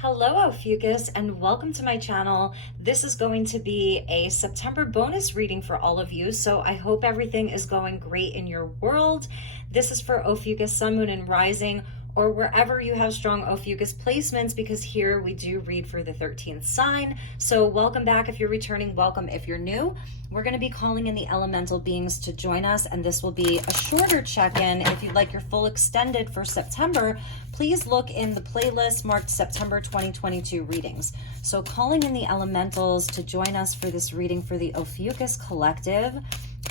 Hello, Ophiuchus, and welcome to my channel. This is going to be a September bonus reading for all of you, so I hope everything is going great in your world. This is for Ophiuchus, Sun, Moon, and Rising, or wherever you have strong Ophiuchus placements, because here we do read for the 13th sign. So welcome back if you're returning, welcome if you're new. We're going to be calling in the elemental beings to join us, and this will be a shorter check-in. If you'd like your full extended for September, please look in the playlist marked September 2022 readings. So calling in the elementals to join us for this reading for the Ophiuchus Collective.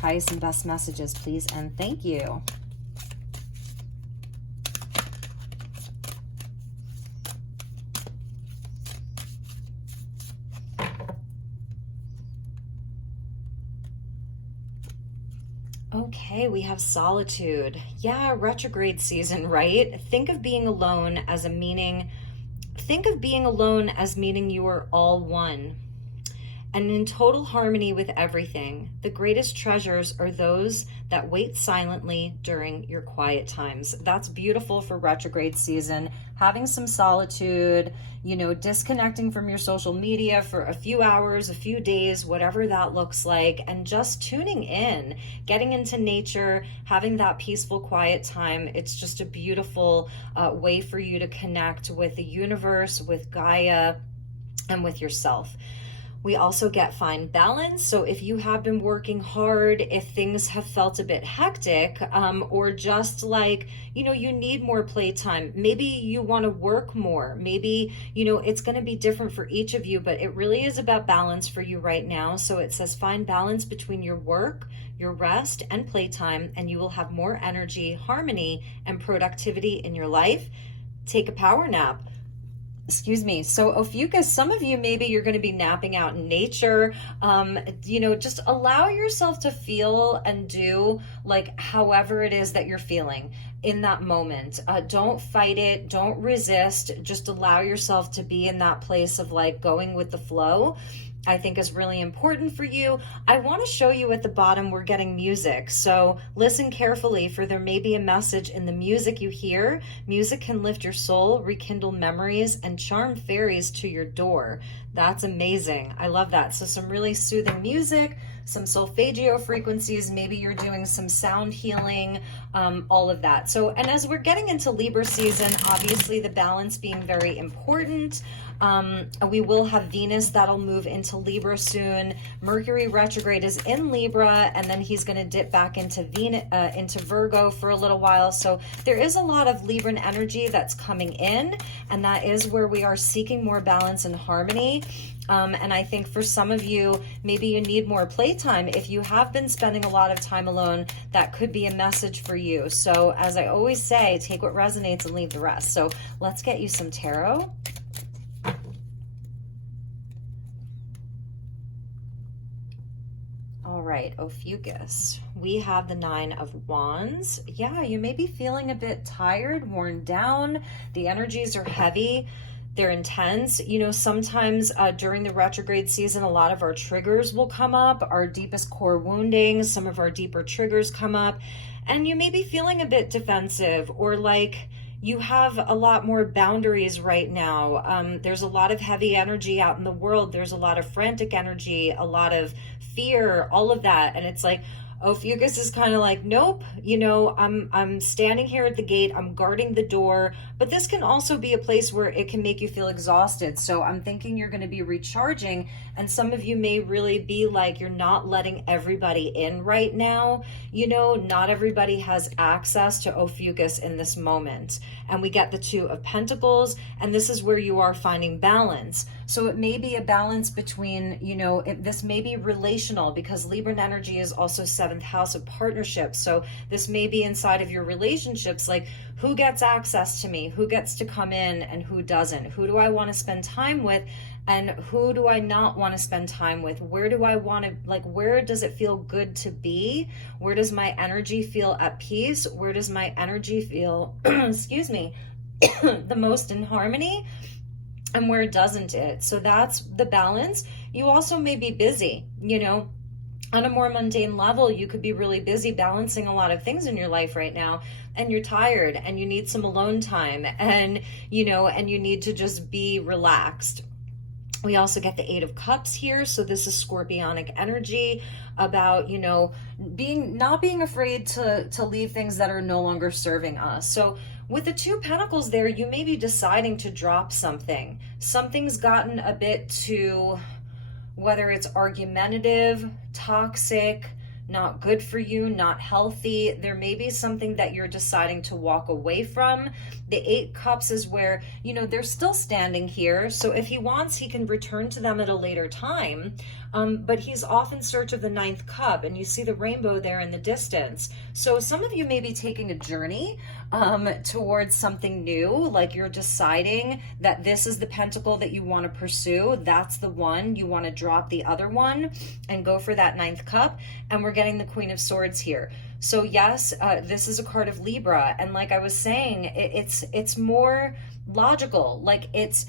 Highest and best messages, please, and thank you. Okay, we have solitude. Yeah, retrograde season, right? Think of being alone as meaning you are all one and in total harmony with everything. The greatest treasures are those that wait silently during your quiet times. That's beautiful for retrograde season. Having some solitude, disconnecting from your social media for a few hours, a few days, whatever that looks like, and just tuning in, getting into nature, having that peaceful, quiet time. It's just a beautiful way for you to connect with the universe, with Gaia, and with yourself. We also get find balance. So if you have been working hard, if things have felt a bit hectic, or just like, you need more playtime, maybe you want to work more, maybe, it's going to be different for each of you, but it really is about balance for you right now. So it says find balance between your work, your rest, and playtime, and you will have more energy, harmony, and productivity in your life. Take a power nap. Excuse me. So Ophiuchus, some of you, maybe you're going to be napping out in nature. Just allow yourself to feel and do like however it is that you're feeling in that moment. Don't fight it. Don't resist. Just allow yourself to be in that place of like going with the flow. I think is really important for you. I want to show you at the bottom, we're getting music. So listen carefully, for there may be a message in the music you hear. Music can lift your soul, rekindle memories, and charm fairies to your door. That's amazing. I love that. So some really soothing music, some solfeggio frequencies, maybe you're doing some sound healing, all of that. So, and as we're getting into Libra season, obviously the balance being very important. We will have Venus that'll move into Libra soon. Mercury retrograde is in Libra, and then he's going to dip back into into Virgo for a little while. So there is a lot of Libran energy that's coming in, and that is where we are seeking more balance and harmony. And I think for some of you, maybe you need more playtime. If you have been spending a lot of time alone, that could be a message for you. So as I always say, take what resonates and leave the rest. So let's get you some tarot. All right, Ophiuchus, we have the 9 of Wands. Yeah, you may be feeling a bit tired, worn down. The energies are heavy. They're intense. Sometimes during the retrograde season, a lot of our triggers will come up, our deepest core wounding, some of our deeper triggers come up, and you may be feeling a bit defensive, or like you have a lot more boundaries right now. There's a lot of heavy energy out in the world. There's a lot of frantic energy, a lot of fear, all of that. And it's like, Ophiuchus is kind of like, nope, I'm standing here at the gate, I'm guarding the door, but this can also be a place where it can make you feel exhausted. So I'm thinking you're going to be recharging, and some of you may really be like, you're not letting everybody in right now. Not everybody has access to Ophiuchus in this moment. And we get the 2 of Pentacles, and this is where you are finding balance. So it may be a balance between, this may be relational, because Libran energy is also 7th house of partnerships. So this may be inside of your relationships, like who gets access to me, who gets to come in, and who doesn't, who do I want to spend time with, and who do I not want to spend time with? Where do I want to, where does it feel good to be? Where does my energy feel at peace? Where does my energy feel, excuse me, the most in harmony? And where doesn't it? So that's the balance. You also may be busy, On a more mundane level, you could be really busy balancing a lot of things in your life right now, and you're tired and you need some alone time, and and you need to just be relaxed. We also get the Eight of Cups here, so this is scorpionic energy about being not being afraid to leave things that are no longer serving us. So with the Two Pentacles there, you may be deciding to drop something. Something's gotten a bit too, whether it's argumentative, toxic, not good for you, not healthy. There may be something that you're deciding to walk away from. The Eight Cups is where, they're still standing here. So if he wants, he can return to them at a later time. But he's off in search of the Ninth Cup, and you see the rainbow there in the distance. So some of you may be taking a journey towards something new, like you're deciding that this is the pentacle that you want to pursue. That's the one. You want to drop the other one and go for that Ninth Cup. And we're getting the Queen of Swords here. So yes, this is a card of Libra. And like I was saying, it's more logical. Like it's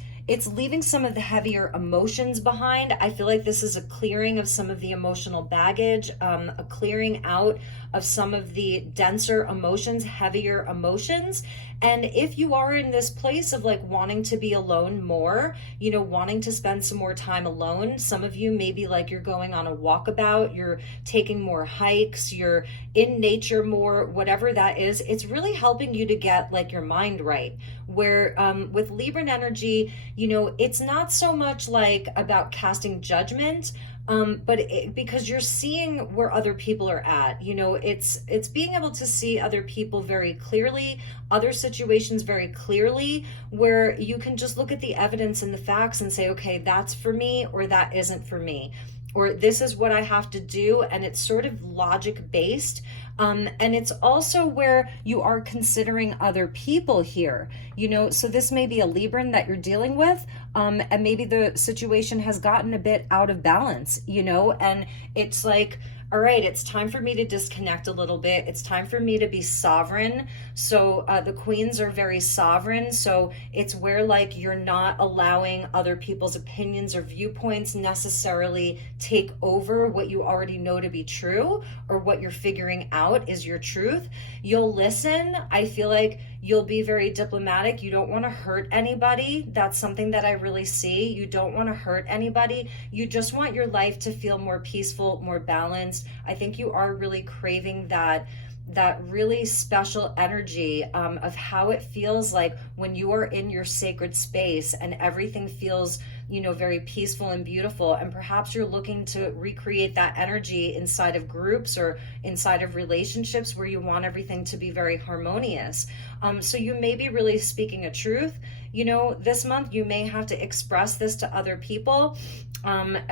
leaving some of the heavier emotions behind. I feel like this is a clearing of some of the emotional baggage, a clearing out of some of the denser emotions, heavier emotions. And if you are in this place of like wanting to be alone more, wanting to spend some more time alone, some of you maybe like you're going on a walkabout, you're taking more hikes, you're in nature more, whatever that is, it's really helping you to get like your mind right. Where with Libran energy, it's not so much like about casting judgment, but because you're seeing where other people are at, it's being able to see other people very clearly, other situations very clearly, where you can just look at the evidence and the facts and say, okay, that's for me, or that isn't for me, or this is what I have to do. And it's sort of logic based. And it's also where you are considering other people here, so this may be a Libran that you're dealing with, and maybe the situation has gotten a bit out of balance, and it's like, all right, it's time for me to disconnect a little bit. It's time for me to be sovereign. So the queens are very sovereign. So it's where like you're not allowing other people's opinions or viewpoints necessarily take over what you already know to be true, or what you're figuring out is your truth. You'll listen. I feel like you'll be very diplomatic. You don't want to hurt anybody. That's something that I really see. You don't want to hurt anybody. You just want your life to feel more peaceful, more balanced. I think you are really craving that really special energy of how it feels like when you are in your sacred space and everything feels very peaceful and beautiful. And perhaps you're looking to recreate that energy inside of groups or inside of relationships where you want everything to be very harmonious. So you may be really speaking a truth. This month you may have to express this to other people,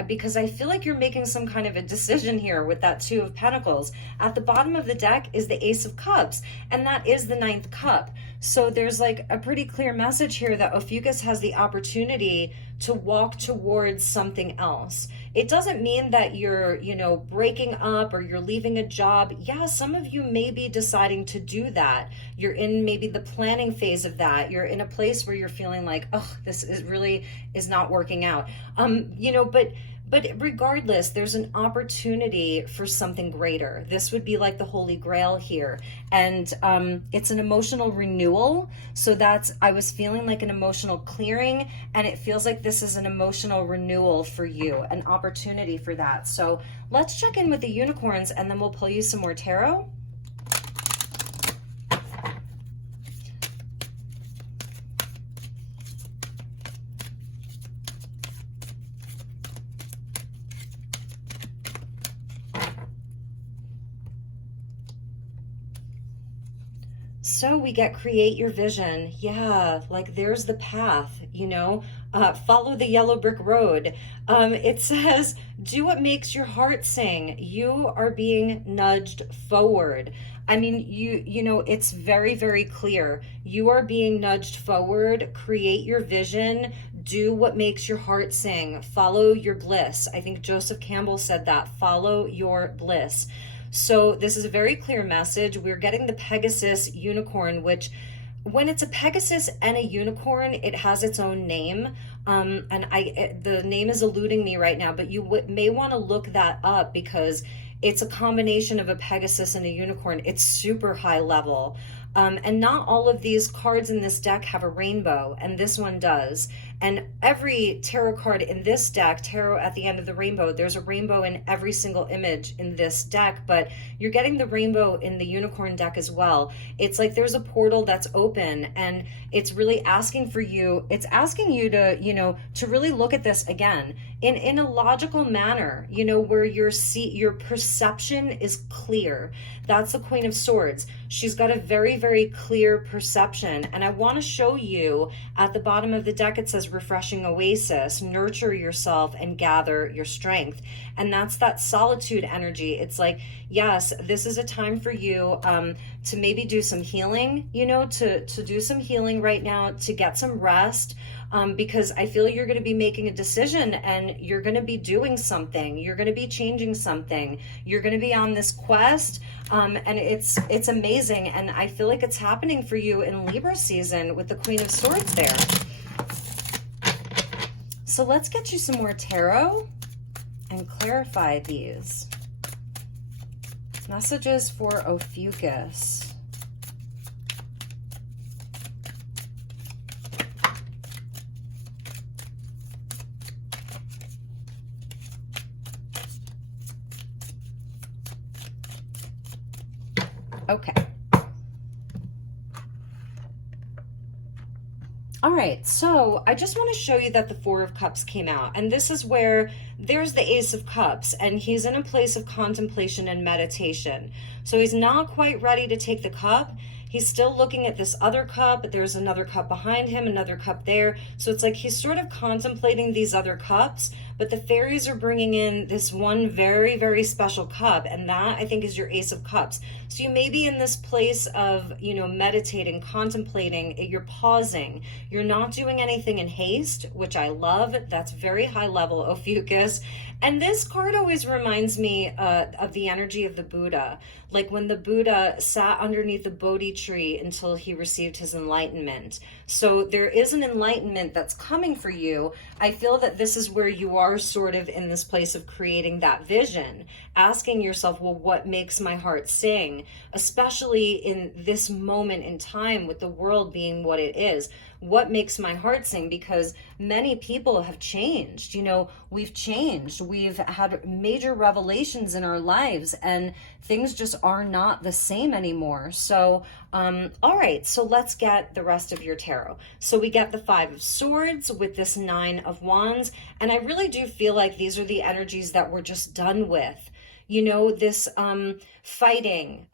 because I feel like you're making some kind of a decision here with that Two of Pentacles. At the bottom of the deck is the Ace of Cups, and that is the Ninth Cup. So there's like a pretty clear message here that Ophiuchus has the opportunity to walk towards something else. It doesn't mean that you're, breaking up or you're leaving a job. Yeah, some of you may be deciding to do that. You're in maybe the planning phase of that. You're in a place where you're feeling like, oh, this is really not working out. But regardless, there's an opportunity for something greater. This would be like the Holy Grail here. And it's an emotional renewal. So I was feeling like an emotional clearing, and it feels like this is an emotional renewal for you, an opportunity for that. So let's check in with the unicorns, and then we'll pull you some more tarot. So we get create your vision. Yeah, like there's the path, follow the yellow brick road. It says, do what makes your heart sing. You are being nudged forward. I mean, it's very, very clear. You are being nudged forward. Create your vision. Do what makes your heart sing. Follow your bliss. I think Joseph Campbell said that. Follow your bliss. So this is a very clear message. We're getting the Pegasus unicorn, which when it's a Pegasus and a unicorn, it has its own name. And the name is eluding me right now, but you may want to look that up, because it's a combination of a Pegasus and a unicorn. It's super high level. And not all of these cards in this deck have a rainbow, and this one does. And every tarot card in this deck, tarot at the end of the rainbow, there's a rainbow in every single image in this deck, but you're getting the rainbow in the unicorn deck as well. It's like there's a portal that's open, and it's really asking for you, it's asking you to, to really look at this again in a logical manner, where your perception is clear. That's the Queen of Swords. She's got a very, very clear perception. And I want to show you at the bottom of the deck, it says refreshing oasis, nurture yourself and gather your strength. And that's that solitude energy. It's like, yes, this is a time for you to maybe do some healing, to do some healing right now, to get some rest. Because I feel you're going to be making a decision, and you're going to be doing something. You're going to be changing something. You're going to be on this quest, and it's amazing. And I feel like it's happening for you in Libra season with the Queen of Swords there. So let's get you some more tarot and clarify these. Messages for Ophiuchus. Okay. All right, so I just want to show you that the Four of Cups came out, and this is where there's the Ace of Cups, and he's in a place of contemplation and meditation. So he's not quite ready to take the cup. He's still looking at this other cup. There's another cup behind him, another cup there. So it's like he's sort of contemplating these other cups, but the fairies are bringing in this one very, very special cup, and that, I think, is your Ace of Cups. So you may be in this place of, meditating, contemplating, you're pausing. You're not doing anything in haste, which I love. That's very high level, Ophiuchus. And this card always reminds me of the energy of the Buddha. Like when the Buddha sat underneath the Bodhi tree until he received his enlightenment. So there is an enlightenment that's coming for you. I feel that this is where you are sort of in this place of creating that vision, asking yourself, well, what makes my heart sing? Especially in this moment in time with the world being what it is. What makes my heart sing? Because many people have changed. We've changed. We've had major revelations in our lives, and things just are not the same anymore. So, all right, so let's get the rest of your tarot. So we get the Five of Swords with this Nine of Wands, and I really do feel like these are the energies that we're just done with. This fighting,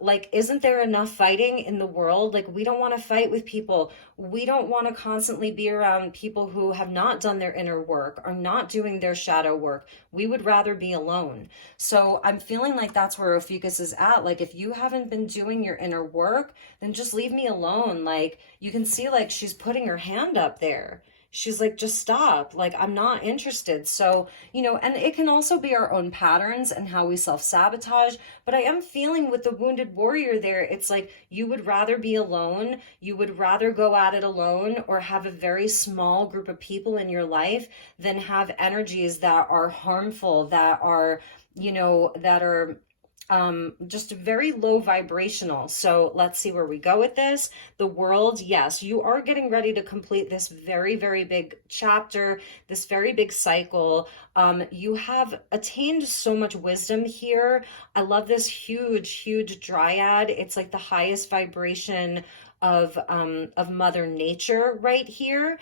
like, isn't there enough fighting in the world? Like, we don't want to fight with people. We don't want to constantly be around people who have not done their inner work or not doing their shadow work. We would rather be alone. So I'm feeling like that's where Ophiuchus is at. Like, if you haven't been doing your inner work, then just leave me alone. Like, you can see, like, she's putting her hand up there. She's like, just stop. Like, I'm not interested. So, and it can also be our own patterns and how we self-sabotage. But I am feeling with the wounded warrior there, it's like you would rather be alone. You would rather go at it alone or have a very small group of people in your life than have energies that are harmful, that are, that are just very low vibrational. So let's see where we go with this. The World, yes, you are getting ready to complete this very, very big chapter, this very big cycle. You have attained so much wisdom here. I love this huge, huge dryad. It's like the highest vibration of Mother Nature right here,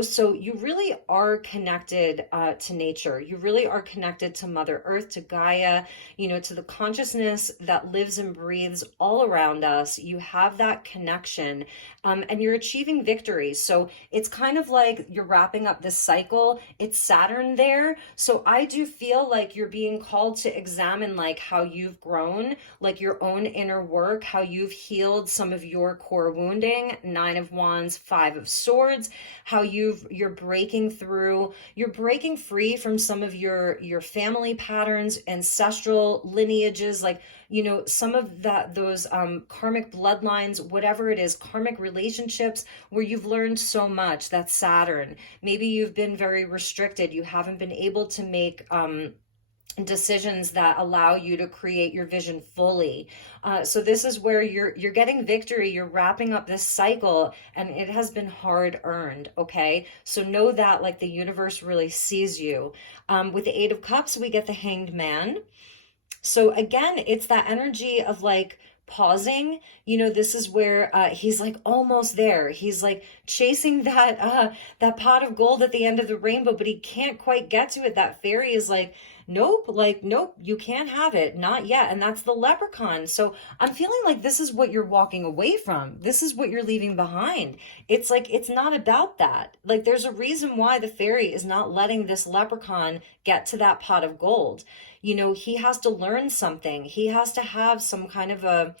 so you really are connected to nature. You really are connected to Mother Earth, to Gaia, to the consciousness that lives and breathes all around us. You have that connection, and you're achieving victory. So it's kind of like you're wrapping up this cycle. It's Saturn there. So I do feel like you're being called to examine like how you've grown, like your own inner work, how you've healed some of your core wounding. Nine of Wands, Five of Swords, how you're breaking through, you're breaking free from some of your family patterns, ancestral lineages, like some of those karmic bloodlines, whatever it is, karmic relationships where you've learned so much. That's Saturn. Maybe you've been very restricted. You haven't been able to make decisions that allow you to create your vision fully. So this is where you're getting victory. You're wrapping up this cycle, and it has been hard earned. Okay, so know that like the universe really sees you. With the Eight of Cups, we get the Hanged Man. So again, it's that energy of like pausing. You know, this is where he's like almost there. He's like chasing that pot of gold at the end of the rainbow, but he can't quite get to it. That fairy is like, nope, you can't have it, not yet. And that's the leprechaun. So I'm feeling like this is what you're walking away from. This is what you're leaving behind. It's like, it's not about that. Like, there's a reason why the fairy is not letting this leprechaun get to that pot of gold. You know, he has to learn something. He has to have some kind of a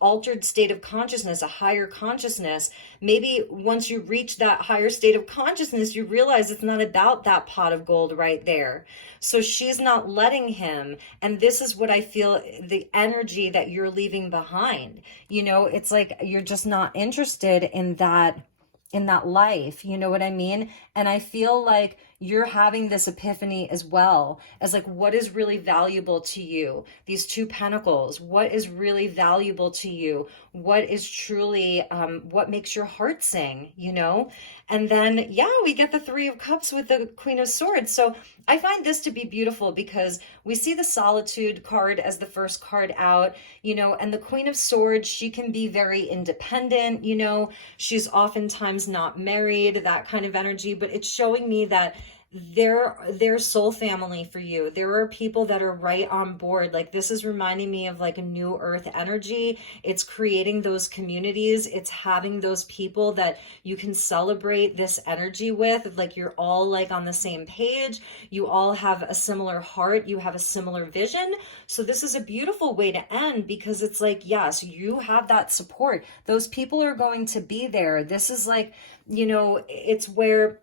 altered state of consciousness, a higher consciousness. Maybe once you reach that higher state of consciousness, you realize it's not about that pot of gold right there. So she's not letting him. And this is what I feel, the energy that you're leaving behind. You know, it's like you're just not interested in that life, you know what I mean? And I feel like you're having this epiphany as well, as like, what is really valuable to you? These two pentacles, what is really valuable to you? What is truly, what makes your heart sing, you know? And then, yeah, we get the Three of Cups with the Queen of Swords. So I find this to be beautiful because we see the Solitude card as the first card out, you know, and the Queen of Swords, she can be very independent, you know, she's oftentimes not married, that kind of energy, but it's showing me that they're soul family for you. There are people that are right on board. Like, this is reminding me of like a new earth energy. It's creating those communities. It's having those people that you can celebrate this energy with. Like, you're all like on the same page. You all have a similar heart. You have a similar vision. So this is a beautiful way to end, because it's like, yes, you have that support. Those people are going to be there. This is like, you know, it's where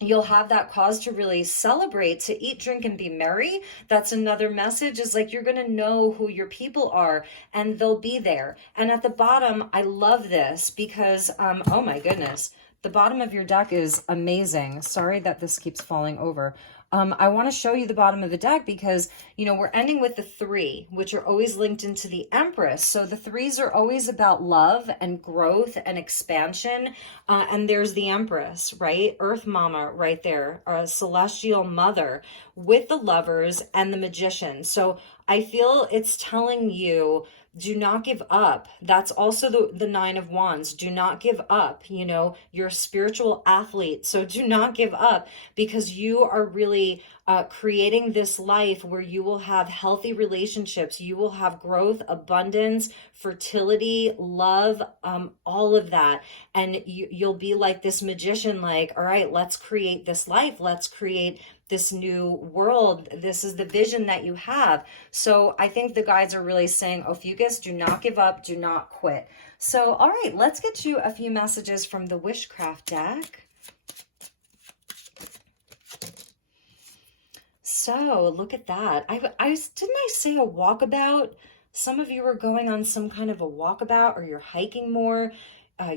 you'll have that cause to really celebrate, to eat, drink, and be merry. That's another message, is like, you're going to know who your people are and they'll be there. And at the bottom, I love this because, oh my goodness, the bottom of your deck is amazing. Sorry that this keeps falling over. I want to show you the bottom of the deck because, you know, we're ending with the three, which are always linked into the Empress. So the threes are always about love and growth and expansion. And there's the Empress, right? Earth Mama right there, a celestial mother with the Lovers and the Magician. So I feel it's telling you, do not give up. That's also the Nine of Wands. Do not give up. You know, you're a spiritual athlete. So do not give up, because you are really creating this life where you will have healthy relationships. You will have growth, abundance, fertility, love, all of that. And you'll be like this magician, like, all right, let's create this life. Let's create this new world. This is the vision that you have. So I think the guides are really saying, Ophiuchus, do not give up, do not quit. So, all right, let's get you a few messages from the Wishcraft deck. So look at that. Didn't I say a walkabout? Some of you are going on some kind of a walkabout, or you're hiking more.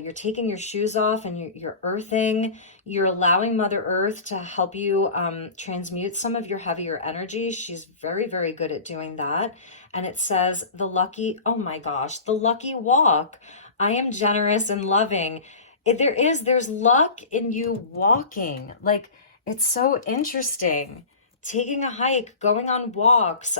You're taking your shoes off and you're earthing. You're allowing Mother Earth to help you transmute some of your heavier energy. She's very, very good at doing that. And it says the lucky, oh my gosh, the lucky walk. I am generous and loving. There's luck in you walking. Like, it's so interesting. Taking a hike, going on walks,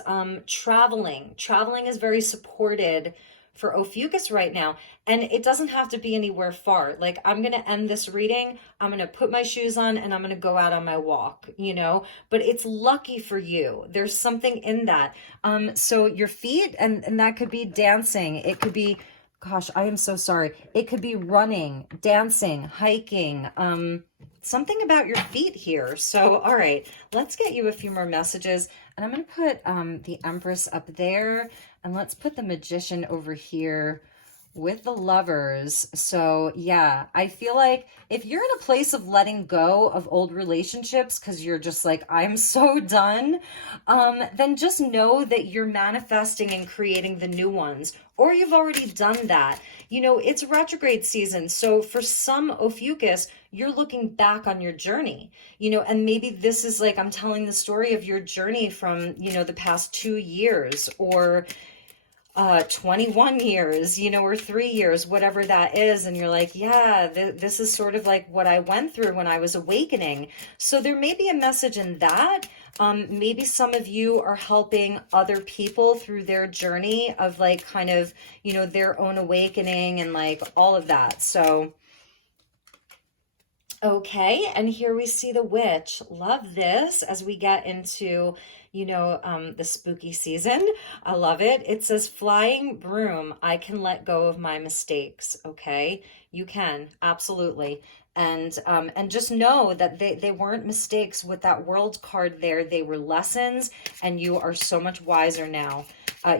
traveling. Traveling is very supported for Ophiuchus right now. And it doesn't have to be anywhere far. Like, I'm going to end this reading, I'm going to put my shoes on, and I'm going to go out on my walk, you know, but it's lucky for you. There's something in that. So your feet, and that could be dancing. It could be, gosh, I am so sorry. It could be running, dancing, hiking, something about your feet here. So, all right, let's get you a few more messages. And I'm going to put the Empress up there, and let's put the Magician over here with the Lovers. So yeah, I feel like if you're in a place of letting go of old relationships because you're just like, I'm so done, then just know that you're manifesting and creating the new ones, or you've already done that. You know, it's retrograde season. So for some Ophiuchus, you're looking back on your journey, you know, and maybe this is like, I'm telling the story of your journey from, you know, the past 2 years, or 21 years, you know, or 3 years, whatever that is. And you're like, yeah, this is sort of like what I went through when I was awakening. So there may be a message in that. Maybe some of you are helping other people through their journey of like kind of, you know, their own awakening and like all of that. So, okay, and here we see the witch. Love this as we get into, you know, the spooky season. I love it. It says, flying broom, I can let go of my mistakes. Okay, you can, absolutely. And just know that they weren't mistakes with that world card there. They were lessons, and you are so much wiser now.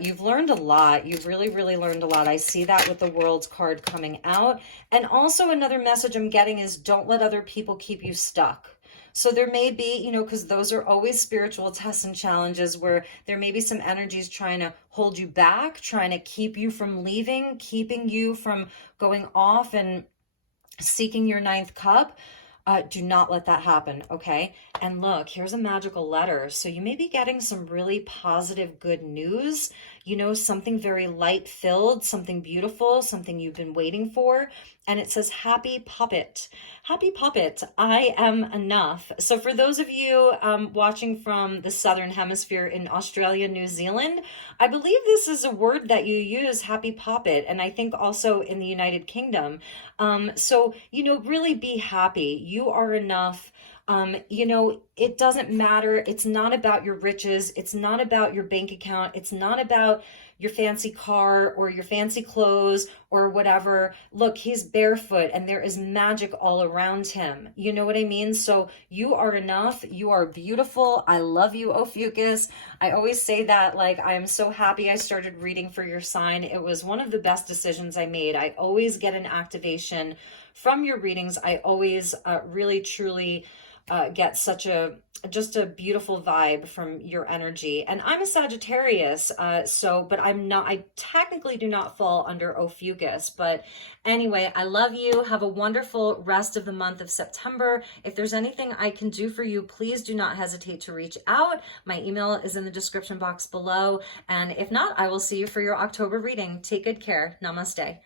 You've learned a lot. You've really, really learned a lot. I see that with the world card coming out. And also another message I'm getting is don't let other people keep you stuck. So there may be, you know, because those are always spiritual tests and challenges where there may be some energies trying to hold you back, trying to keep you from leaving, keeping you from going off and seeking your ninth cup. Do not let that happen, okay? And look, here's a magical letter. So you may be getting some really positive, good news, you know, something very light filled, something beautiful, something you've been waiting for. And it says, happy puppet. Happy puppet, I am enough. So for those of you watching from the Southern Hemisphere in Australia, New Zealand, I believe this is a word that you use, happy puppet, and I think also in the United Kingdom. So, you know, really be happy. You are enough. You know, it doesn't matter. It's not about your riches. It's not about your bank account. It's not about your fancy car or your fancy clothes or whatever. Look, he's barefoot and there is magic all around him. You know what I mean? So you are enough. You are beautiful. I love you, Ophiuchus. I always say that, like, I am so happy I started reading for your sign. It was one of the best decisions I made. I always get an activation from your readings. I always really, truly get such just a beautiful vibe from your energy. And I'm a Sagittarius, but I technically do not fall under Ophiuchus. But anyway, I love you. Have a wonderful rest of the month of September. If there's anything I can do for you, please do not hesitate to reach out. My email is in the description box below. And if not, I will see you for your October reading. Take good care. Namaste.